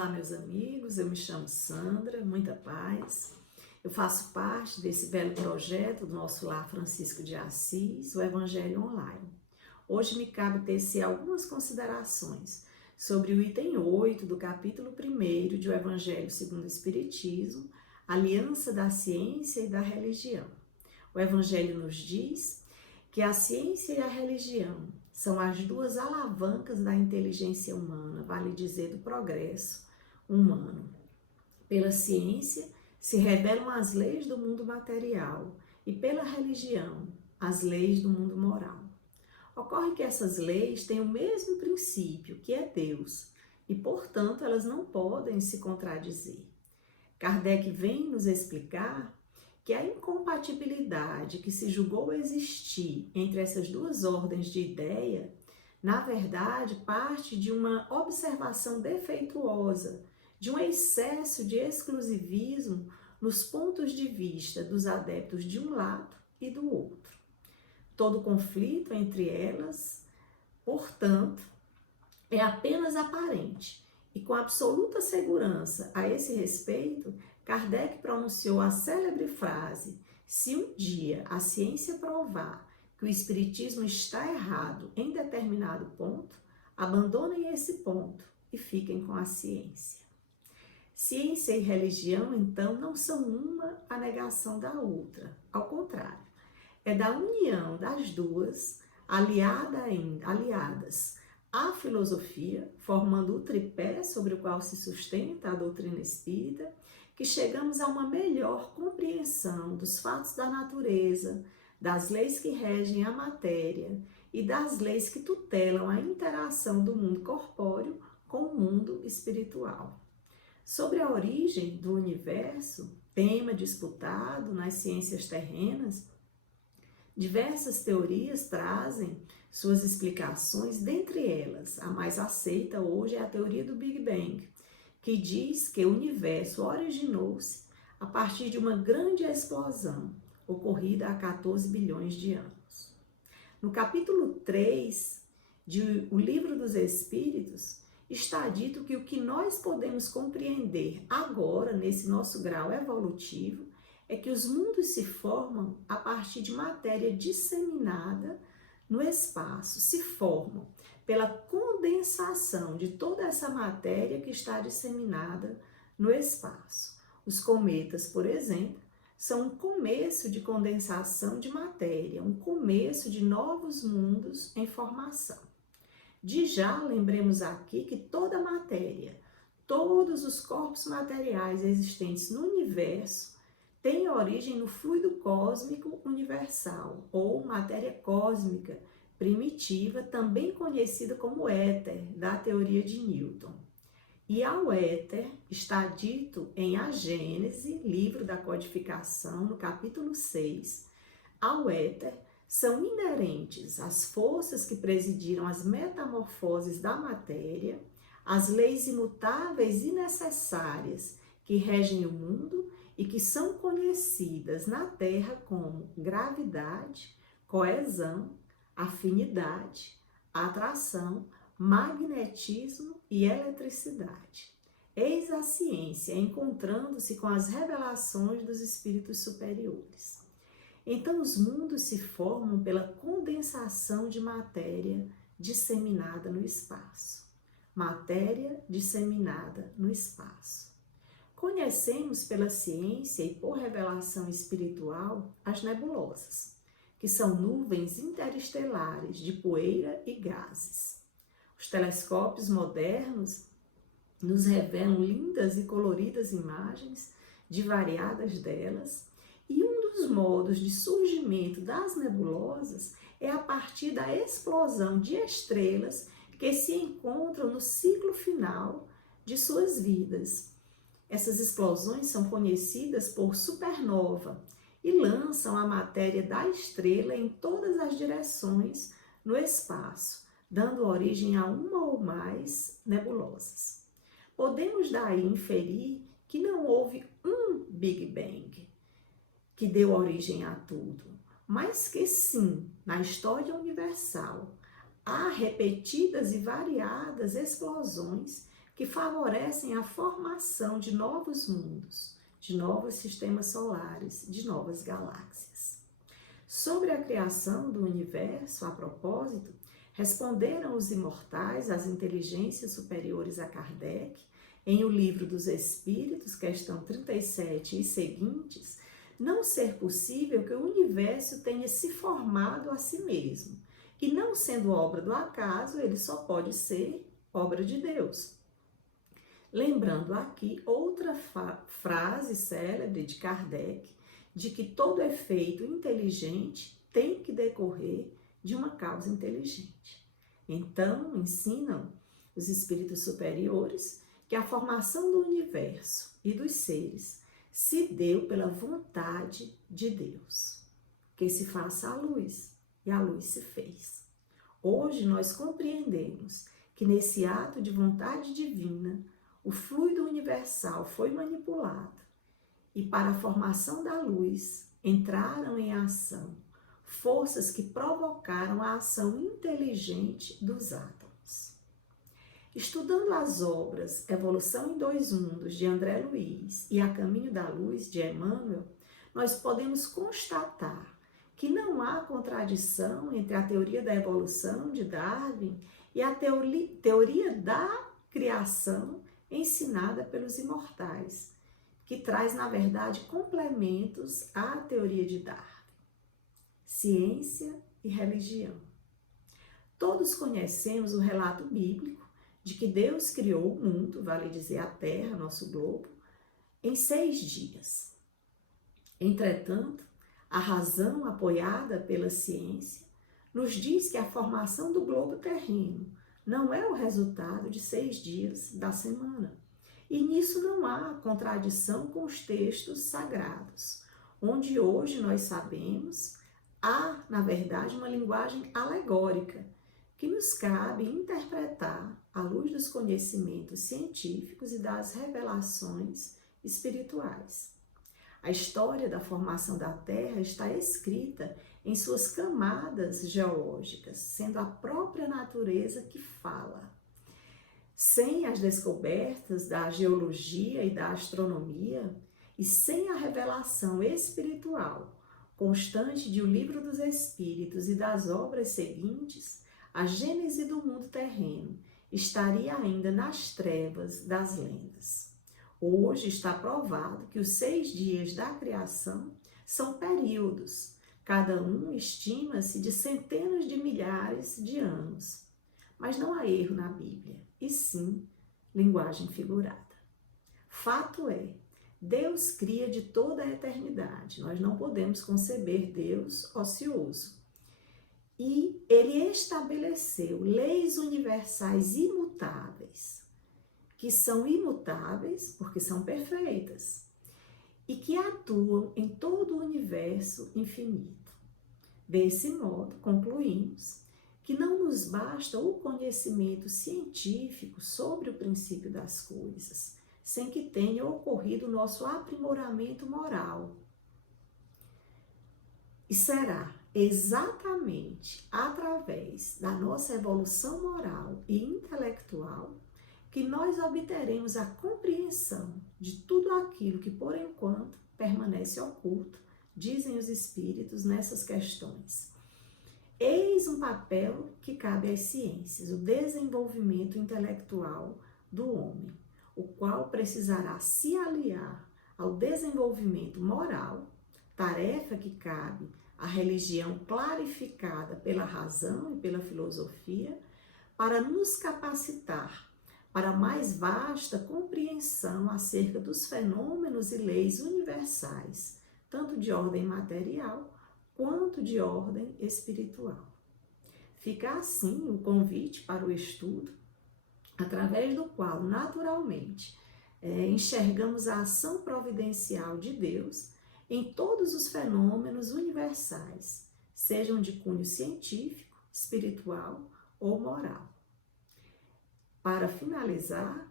Olá, meus amigos, eu me chamo Sandra, muita paz. Eu faço parte desse belo projeto do nosso Lar Francisco de Assis, o Evangelho Online. Hoje me cabe tecer algumas considerações sobre o item 8 do capítulo 1 de O Evangelho segundo o Espiritismo, Aliança da Ciência e da Religião. O Evangelho nos diz que a ciência e a religião são as duas alavancas da inteligência humana, vale dizer, do progresso humano. Pela ciência se revelam as leis do mundo material e pela religião as leis do mundo moral. Ocorre que essas leis têm o mesmo princípio, que é Deus, e, portanto, elas não podem se contradizer. Kardec vem nos explicar que a incompatibilidade que se julgou existir entre essas duas ordens de ideia, na verdade, parte de uma observação defeituosa, de um excesso de exclusivismo nos pontos de vista dos adeptos de um lado e do outro. Todo conflito entre elas, portanto, é apenas aparente, e com absoluta segurança a esse respeito, Kardec pronunciou a célebre frase: se um dia a ciência provar que o espiritismo está errado em determinado ponto, abandonem esse ponto e fiquem com a ciência. Ciência e religião, então, não são uma a negação da outra, ao contrário, é da união das duas, aliadas à filosofia, formando o tripé sobre o qual se sustenta a doutrina espírita, que chegamos a uma melhor compreensão dos fatos da natureza, das leis que regem a matéria e das leis que tutelam a interação do mundo corpóreo com o mundo espiritual. Sobre a origem do universo, tema disputado nas ciências terrenas, diversas teorias trazem suas explicações, dentre elas, a mais aceita hoje é a teoria do Big Bang, que diz que o universo originou-se a partir de uma grande explosão ocorrida há 14 bilhões de anos. No capítulo 3 de O Livro dos Espíritos, está dito que o que nós podemos compreender agora, nesse nosso grau evolutivo, é que os mundos se formam a partir de matéria disseminada no espaço, se formam pela condensação de toda essa matéria que está disseminada no espaço. Os cometas, por exemplo, são um começo de condensação de matéria, um começo de novos mundos em formação. De já, lembremos aqui que toda a matéria, todos os corpos materiais existentes no universo têm origem no fluido cósmico universal, ou matéria cósmica primitiva, também conhecida como éter, da teoria de Newton. E ao éter está dito em A Gênese, livro da codificação, no capítulo 6, ao éter são inerentes as forças que presidiram as metamorfoses da matéria, as leis imutáveis e necessárias que regem o mundo e que são conhecidas na Terra como gravidade, coesão, afinidade, atração, magnetismo e eletricidade. Eis a ciência encontrando-se com as revelações dos espíritos superiores. Então, os mundos se formam pela condensação de matéria disseminada no espaço. Matéria disseminada no espaço. Conhecemos pela ciência e por revelação espiritual as nebulosas, que são nuvens interestelares de poeira e gases. Os telescópios modernos nos revelam lindas e coloridas imagens de variadas delas, e um dos modos de surgimento das nebulosas é a partir da explosão de estrelas que se encontram no ciclo final de suas vidas. Essas explosões são conhecidas por supernova e lançam a matéria da estrela em todas as direções no espaço, dando origem a uma ou mais nebulosas. Podemos daí inferir que não houve um Big Bang que deu origem a tudo, mas que sim, na história universal, há repetidas e variadas explosões que favorecem a formação de novos mundos, de novos sistemas solares, de novas galáxias. Sobre a criação do universo, a propósito, responderam os imortais, as inteligências superiores a Kardec, em O Livro dos Espíritos, questão 37 e seguintes, não ser possível que o universo tenha se formado a si mesmo, e não sendo obra do acaso, ele só pode ser obra de Deus. Lembrando aqui outra frase célebre de Kardec, de que todo efeito inteligente tem que decorrer de uma causa inteligente. Então, ensinam os espíritos superiores que a formação do universo e dos seres se deu pela vontade de Deus, que se faça a luz, e a luz se fez. Hoje nós compreendemos que nesse ato de vontade divina, o fluido universal foi manipulado e para a formação da luz entraram em ação forças que provocaram a ação inteligente dos átomos. Estudando as obras Evolução em Dois Mundos, de André Luiz, e A Caminho da Luz, de Emmanuel, nós podemos constatar que não há contradição entre a teoria da evolução de Darwin e a teoria da criação ensinada pelos imortais, que traz, na verdade, complementos à teoria de Darwin. Ciência e religião. Todos conhecemos o relato bíblico de que Deus criou o mundo, vale dizer a Terra, nosso globo, em 6 dias. Entretanto, a razão apoiada pela ciência nos diz que a formação do globo terreno não é o resultado de 6 dias da semana. E nisso não há contradição com os textos sagrados, onde hoje nós sabemos há, na verdade, uma linguagem alegórica que nos cabe interpretar à luz dos conhecimentos científicos e das revelações espirituais. A história da formação da Terra está escrita em suas camadas geológicas, sendo a própria natureza que fala. Sem as descobertas da geologia e da astronomia, e sem a revelação espiritual constante de O Livro dos Espíritos e das obras seguintes, a gênese do mundo terreno estaria ainda nas trevas das lendas. Hoje está provado que os 6 dias da criação são períodos, cada um estima-se de centenas de milhares de anos. Mas não há erro na Bíblia, e sim linguagem figurada. Fato é, Deus cria de toda a eternidade, nós não podemos conceber Deus ocioso. E ele estabeleceu leis universais imutáveis, que são imutáveis porque são perfeitas, e que atuam em todo o universo infinito. Desse modo, concluímos que não nos basta o conhecimento científico sobre o princípio das coisas, sem que tenha ocorrido o nosso aprimoramento moral. E será exatamente através da nossa evolução moral e intelectual que nós obteremos a compreensão de tudo aquilo que, por enquanto, permanece oculto, dizem os espíritos nessas questões. Eis um papel que cabe às ciências, o desenvolvimento intelectual do homem, o qual precisará se aliar ao desenvolvimento moral, tarefa que cabe à religião clarificada pela razão e pela filosofia, para nos capacitar para a mais vasta compreensão acerca dos fenômenos e leis universais, tanto de ordem material quanto de ordem espiritual. Fica assim o convite para o estudo, através do qual, naturalmente, enxergamos a ação providencial de Deus em todos os fenômenos universais, sejam de cunho científico, espiritual ou moral. Para finalizar,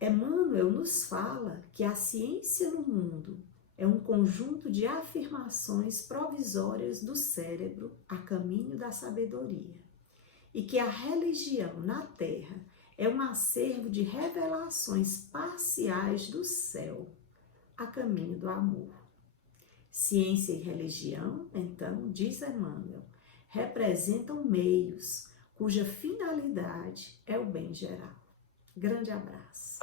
Emmanuel nos fala que a ciência no mundo é um conjunto de afirmações provisórias do cérebro a caminho da sabedoria, e que a religião na Terra é um acervo de revelações parciais do céu, a caminho do amor. Ciência e religião, então, diz Emmanuel, representam meios cuja finalidade é o bem geral. Grande abraço.